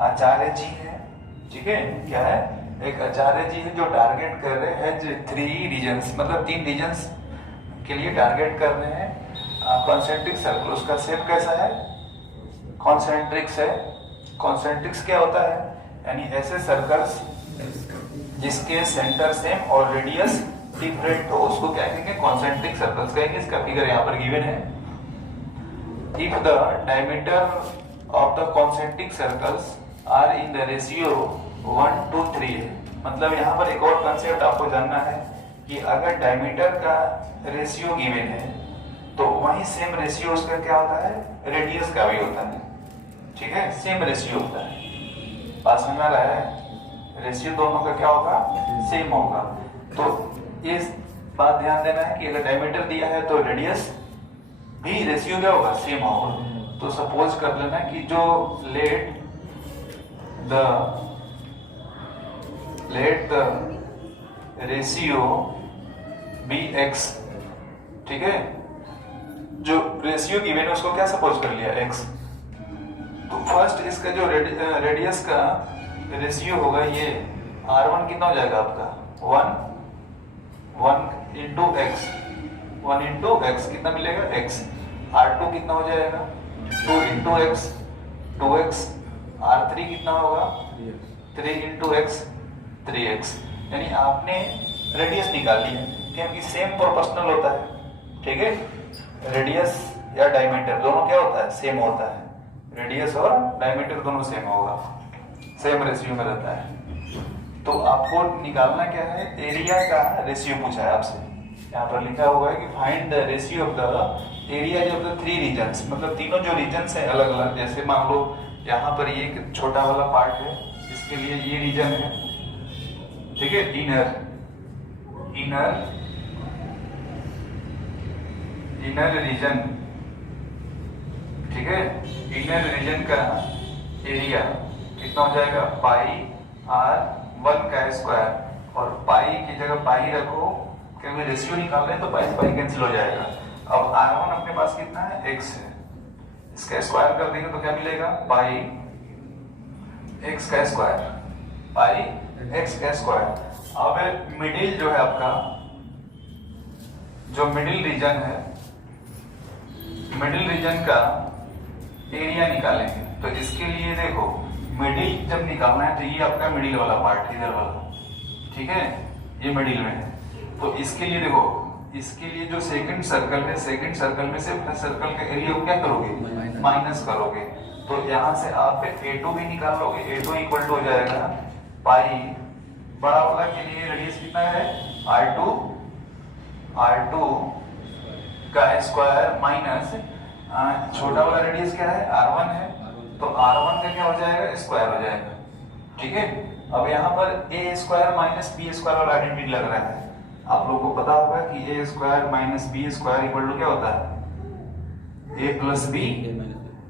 आचार्य जी है, ठीक है, क्या है, एक आचार्य जी है जो टारगेट कर रहे हैं जो 3 रीजन्स, मतलब 3 रीजन्स के लिए टारगेट कर रहे हैं कॉन्सेंट्रिक सर्कल। उसका शेप कैसा है, कॉन्सेंट्रिक्स है। कॉन्सेंट्रिक्स क्या होता है, यानी ऐसे सर्कल्स जिसके सेंटर सेम और रेडियस डिफरेंट हो, उसको क्या कहेंगे, कॉन्सेंट्रिक सर्कल्स कहेंगे। इसका फिगर यहाँ पर गिवन है। If the diameter of the concentric circles are in the ratio 1:3 है। मतलब यहाँ पर एक और कंसेप्ट आपको जानना है कि अगर डायमीटर का रेशियो गिवन है तो वही सेम रेशियो उसका क्या होता है, रेडियस का भी होता है, ठीक है, सेम रेशियो होता है। बात समझ में आ रहा है, रेशियो दोनों का क्या होगा, सेम होगा। तो इस बात ध्यान देना है कि अगर डायमीटर दिया है तो रेडियस भी रेशियो क्या होगा, सेम होगा। तो सपोज कर लेना कि जो let the ratio be x, ठीक है, जो रेशियो गिवन है उसको क्या सपोज कर लिया, एक्स। तो फर्स्ट इसका जो रेडियस का रेशियो होगा ये R1 कितना हो जाएगा आपका, 1 इंटू एक्स, 1 इंटू एक्स कितना मिलेगा, x। R2 कितना हो जाएगा, 2 इंटू एक्स, 2x। R3 कितना होगा, 3 इंटू एक्स, 3x। यानी आपने रेडियस निकाल लिया, क्योंकि सेम प्रोपोर्शनल होता है, ठीक है। रेडियस या डायमीटर दोनों क्या होता है, सेम होता है। रेडियस और डायमीटर दोनों सेम होगा, सेम रेशियो में रहता है। तो आपको निकालना क्या है, एरिया का रेशियो पूछा है आपसे। यहाँ पर लिखा हुआ है कि find the ratio of the area of the 3 regions. मतलब तीनों जो रीजन्स है अलग अलग, जैसे मान लो यहाँ पर ये एक छोटा वाला पार्ट है, इसके लिए ये रीजन है, ठीक है, इनर रीजन, ठीक है। इनर रीजन का एरिया कितना हो जाएगा, पाई R1 का स्क्वायर। और पाई की जगह पाई रखो, क्योंकि रेशियो निकाल रहे हैं तो पाई से पाई कैंसिल हो जाएगा। अब R1 अपने पास कितना है, x है, इसका स्क्वायर कर देंगे तो क्या मिलेगा, पाई x का स्क्वायर, पाई x का स्क्वायर। अब मिडिल जो है आपका, जो मिडिल रीजन है, मिडिल रीजन का एरिया निकालेंगे। तो इसके लिए देखो, मिडिल जब निकालना है तो ये आपका मिडिल वाला पार्ट, इधर वाला, ठीक है, ये मिडिल में है। तो इसके लिए देखो, इसके लिए जो सेकंड सर्कल है, सेकंड सर्कल में से अपने सर्कल का एरिया को क्या करोगे, माइनस करोगे। तो यहाँ से आप A2 भी निकाल लोगे। A2 इक्वल टू हो जाएगा पाई, बड़ा वाला के लिए रेडियस कितना है, R2 का स्क्वायर माइनस छोटा वाला रेडियस क्या है, R1 है, तो R1 का क्या हो जाएगा, स्क्वायर हो जाएगा, ठीक है। अब यहाँ पर a square minus b square वाला आइडेंटिटी लग रहा है। आप लोगों को पता होगा कि a square minus b square equal to क्या होता है, a plus b,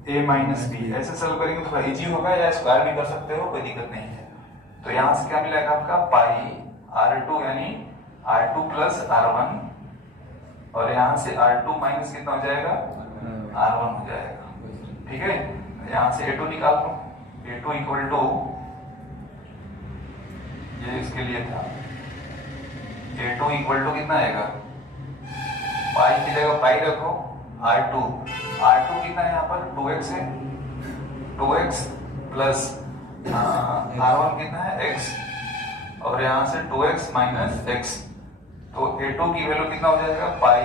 a minus b. ऐसे सॉल्व करेंगे थोड़ा इजी होगा, या स्क्वायर भी कर सकते हो, कोई दिक्कत नहीं है। तो यहाँ से क्या मिलेगा आपका, पाई R2 यानी R2 प्लस R1, और यहाँ से R2 माइनस कितना हो जाएगा, R1 हो जाएगा, ठीक है। यहाँ से A2 निकाल लो, A2 इक्वल टू, ये इसके लिए था, A2 इक्वल टू कितना आएगा, पाई की जगह पाई रखो, R2 कितना है यहाँ पर, 2x है, 2x प्लस R1 कितना है, x, और यहाँ से 2x माइनस x। तो A2 की वैल्यू कितना हो जाएगा, पाई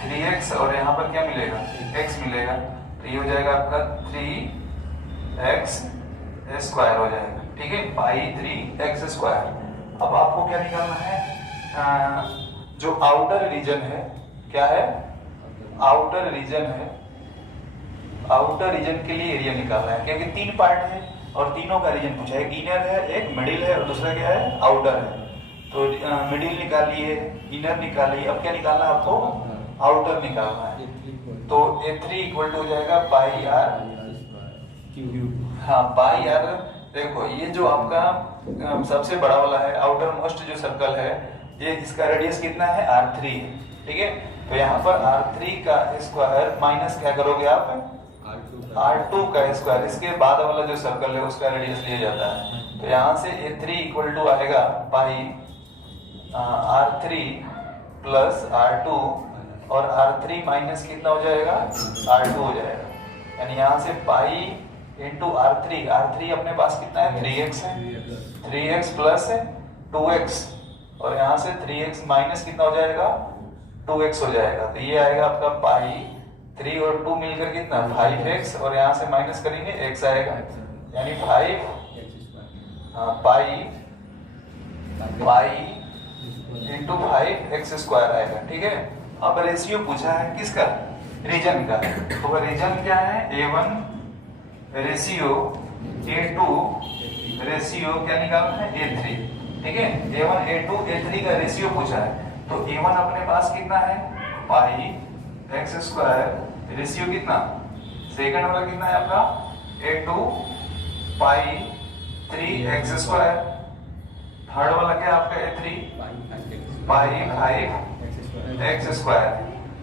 3x, और यहाँ पर क्या मिलेगा, x मिलेगा। तो ये हो जाएगा आपका 3x स्क्वायर हो जाएगा, ठीक है, पाई 3x स्क्वायर। अब आपको क्या निकालना है, जो आउटर रीजन है, क्या है, आउटर रीजन है, आउटर रीजन के लिए एरिया निकालना है, क्योंकि 3 पार्ट है और तीनों का रीजन पूछा है। एक इनर है, एक मिडिल है, और दूसरा क्या है, आउटर है। तो मिडिल निकालिए, इनर निकालिए, अब क्या निकालना है आपको, आउटर निकालना है। तो A3 इक्वल टू हो जाएगा पाई R, हाँ पाई R। देखो ये जो आपका सबसे बड़ा वाला है, आउटर मोस्ट जो सर्कल है, ये इसका रेडियस कितना है, R3 है, ठीक है। तो यहाँ पर R3 का स्क्वायर माइनस क्या करोगे आप, R2 का स्क्वायर, इसके बाद वाला जो सर्कल है उसका रेडियस लिया जाता है। तो यहाँ से A3 इक्वल टू आएगा पाई R3 प्लस R2, और R3 माइनस कितना हो जाएगा, R2 हो जाएगा। यानी यहाँ से पाई इंटू R3 अपने पास कितना है, 3x है, 3x प्लस है 2x, और यहाँ से 3x माइनस कितना हो जाएगा, 2x हो जाएगा। तो ये आएगा आपका पाई 3 और 2 मिलकर कितना 5x, और यहाँ से माइनस करेंगे x आएगा, यानी 5 पाई इंटू 5x स्क्वायर आएगा। ठीक है, अब रेशियो पूछा है किसका, रीजन का। तो रीजन क्या है, A1 रेशियो A2 रेशियो क्या निकालना है, A3। ठीक है, A1 A2 A3 का रेशियो पूछा है। तो A1 अपने पास कितना है, पाई x स्क्वायर, रेशियो कितना, सेकंड वाला कितना है आपका A2 पाई 3x स्क्वायर, थर्ड वाला क्या आपका A3 पाई 5x स्क्वायर।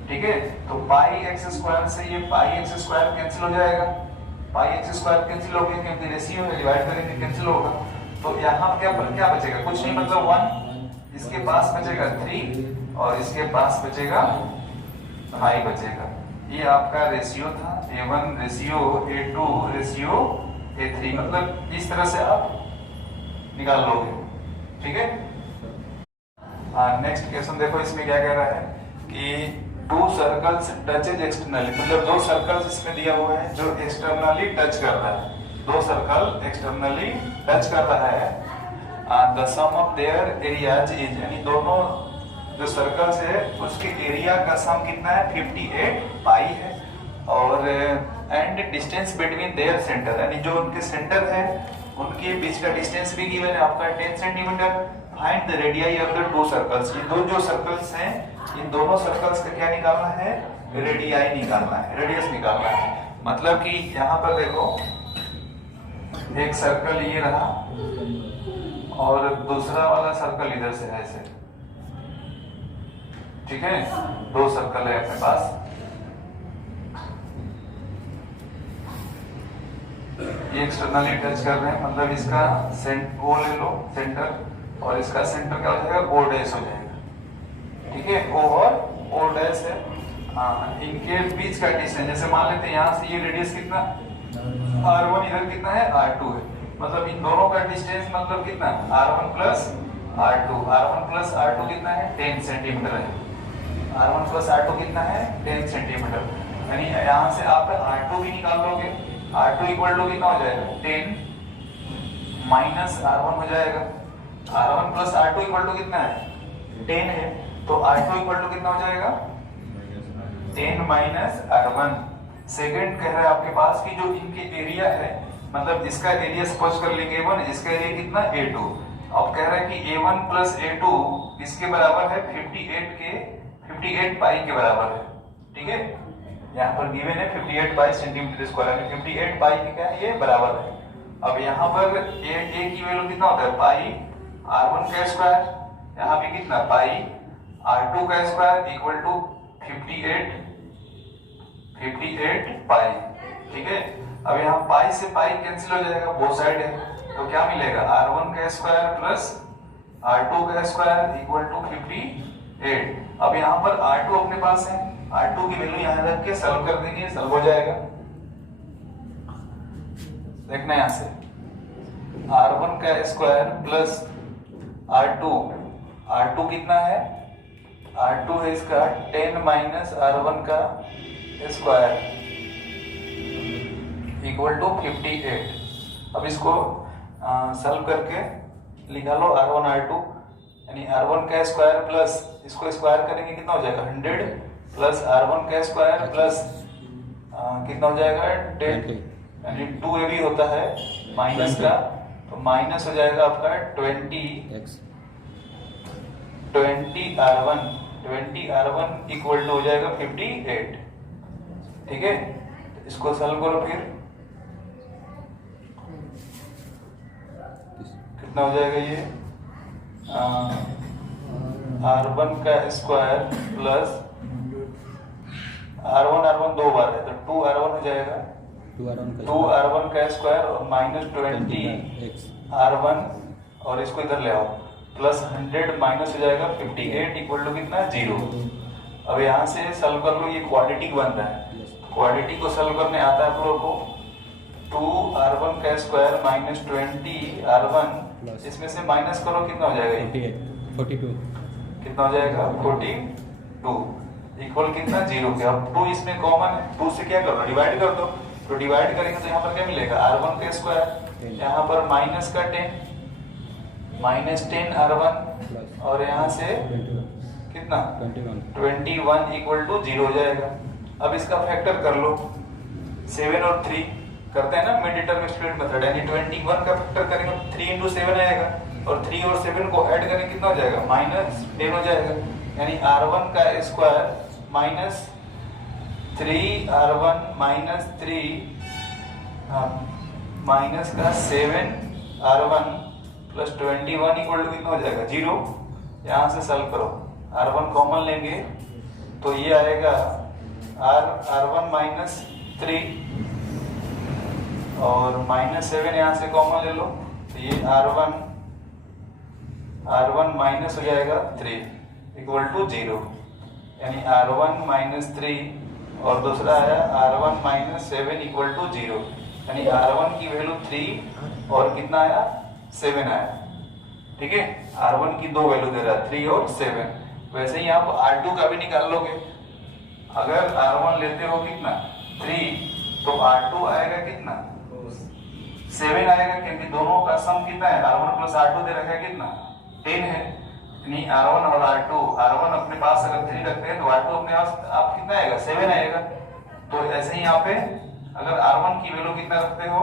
ठीक है, तो पाई x स्क्वायर से ये पाई x स्क्वायर कैंसिल हो जाएगा, पाई x स्क्वायर कैंसिल हो गया क्योंकि रेशियो है, डिवाइड करेंगे कैंसिल होगा। तो यहाँ क्या बचेगा, कुछ नहीं, मतलब 1, इसके पास बचेगा 3 और इसके पास बचेगा 5 बचेगा। ये आपका रेशियो था, A1 ratio A2 ratio A3, मतलब इस तरह से आप निकाल लोगे। ठीक है, नेक्स्ट क्वेश्चन देखो, इसमें क्या कह रहा है कि 2 सर्कल्स टचेज एक्सटर्नली, मतलब 2 सर्कल्स इसमें दिया हुआ है जो एक्सटर्नली टच कर रहा है, 2 सर्कल एक्सटर्नली टच कर रहा है। The sum of their areas is, यानी दोनों जो सर्कल्स है उसके एरिया का सम कितना है, 58 पाई है, और and distance between their centre, यानी जो उनके सेंटर है उनके बीच का डिस्टेंस भी गिवन है आपका 10 centimetre. Find the radii of the 2 circles, ये 2 जो सर्कल्स हैं इन दोनों सर्कल्स का क्या निकालना है, रेडियाई निकालना है, रेडियस निकालना है। मतलब कि यहाँ पर देखो, एक सर्कल ये रहा और दूसरा वाला सर्कल इधर से है ऐसे। ठीक है, 2 सर्कल है अपने पास, ये एक्सटर्नली टच कर रहे हैं, मतलब इसका ओ ले लो सेंटर, और इसका सेंटर क्या हो जाएगा, O डैश हो जाएगा। ठीक है, O और O डैश है, इनके बीच का डिस्टेंस, जैसे मान लेते हैं यहाँ से ये रेडियस कितना R1, इधर कितना है R2 है, मतलब इन दोनों का डिस्टेंस मतलब कितना R1 प्लस R2 कितना है 10 सेंटीमीटर है, R1 प्लस R2 कितना है 10 सेंटीमीटर। यानी यहाँ से आप R2 भी निकाल लोगे, R2 इक्वल टू कितना हो जाएगा 10 माइनस R1 हो जाएगा, R1 plus R2 equal to कितना है 10 है, तो R2 इक्वल टू कितना हो जाएगा 10 माइनस R1। सेकंड कह रहा है आपके पास कि जो इनके एरिया है, मतलब इसका एरिया सपोज कर लेंगे A1, इसका एरिया कितना A2। अब कह रहा है कि A1 प्लस A2 इसके बराबर है 58 पाई के बराबर है। ठीक है, यहाँ पर गिवन है 58 पाई सेंटीमीटर स्क्वायर, 58 पाई के क्या है ये बराबर है। अब यहाँ पर A की वैल्यू कितना होता है पाई R1 का स्क्वायर, यहाँ पे कितना पाई R2 का स्क्वायर इक्वल टू 58 पाई। ठीक है, अब यहाँ पाई से पाई कैंसिल हो जाएगा, बोथ साइड है, तो क्या मिलेगा R1 का स्क्वायर प्लस R2 का स्क्वायर इक्वल टू 58। अब यहाँ पर R2 अपने पास है, R2 की वैल्यू यहाँ रख के सॉल्व कर देंगे, सॉल्व हो जाएगा। देखना यहाँ से R1 का स्क्वायर प्लस R2 कितना है, R2 है इसका 10 माइनस R1 का स्क्वायर इक्वल टू 58। अब इसको सॉल्व करके लिखा लो R1 R2, यानी R1 का स्क्वायर प्लस इसको स्क्वायर करेंगे कितना हो जाएगा 100 प्लस R1 का स्क्वायर प्लस कितना हो जाएगा 10, यानी 2ab होता है माइनस का, तो माइनस हो जाएगा आपका 20 R1 इक्वल टू हो जाएगा 58। ठीक है, इसको सॉल्व करो, फिर कितना हो जाएगा ये R1 का स्क्वायर प्लस R1 2 बार है तो 2R1 हो जाएगा 2r1 का स्क्वायर और माइनस 20r1 और इसको इधर ले आओ प्लस 100 माइनस हो जाएगा 58 इक्वल टू कितना 0। अब यहाँ से सॉल्व कर लो, ये क्वाड्रेटिक बन रहा है। क्वाड्रेटिक को सॉल्व करने आता है आप लोगों को 2r1 का स्क्वायर माइनस 20r1, इसमें से माइनस करो कितना हो जाएगा 42 कितना हो जाएगा 42 इक्वल कितना 0 के। अब 2 इसमें कॉमन है, 2 से क्या करो डिवाइड कर दो, तो डिवाइड करेंगे तो यहाँ पर क्या मिलेगा r1 का स्क्वायर, यहाँ पर माइनस का 10 माइनस 10r1 और यहाँ से कितना 21 इक्वल टू 0 हो जाएगा। अब इसका फैक्टर कर लो, 7 और 3 करते हैं ना मिड डिटरमिनेंट स्प्लिट मेथड, यानी 21 का फैक्टर करेंगे तो 3 into 7 आएगा और 3 और 7 को ऐड करेंगे कितना हो जाएगा माइनस 10 हो जाएगा, यानी r1 का square minus 3r1 minus 3 minus का 7r1 प्लस 21 इक्वल टू कितना हो जाएगा 0। यहाँ से सॉल्व करो, r1 कॉमन लेंगे तो ये आएगा r1 माइनस 3 और माइनस 7 यहाँ से कॉमन ले लो तो ये r1 माइनस हो जाएगा 3 इक्वल टू 0, यानी r1 माइनस 3 और दूसरा आया r1 माइनस 7 इक्वल टू 0, यानी r1 की वैल्यू 3 और कितना आया 7 आया। ठीक है, r1 की दो वैल्यू दे रहा है 3 और 7। वैसे ही आप r2 का भी निकाल लोगे, अगर r1 लेते हो कितना 3 तो r2 आएगा कितना 7 आएगा, क्योंकि दोनों का सम कितना है r1 प्लस r2 दे रखा है कितना 10 है, यानी r1 और r1 अपने पास अगर 3 रखते हैं तो r2 अपने पास आप कितना आएगा 7 आएगा। तो ऐसे ही यहाँ पे अगर r1 की वैल्यू कितना रखते हो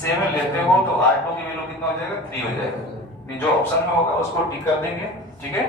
7 लेते हो तो r2 की वैल्यू कितना हो जाएगा 3 हो जाएगा, जो ऑप्शन में होगा उसको टिक कर देंगे। ठीक है।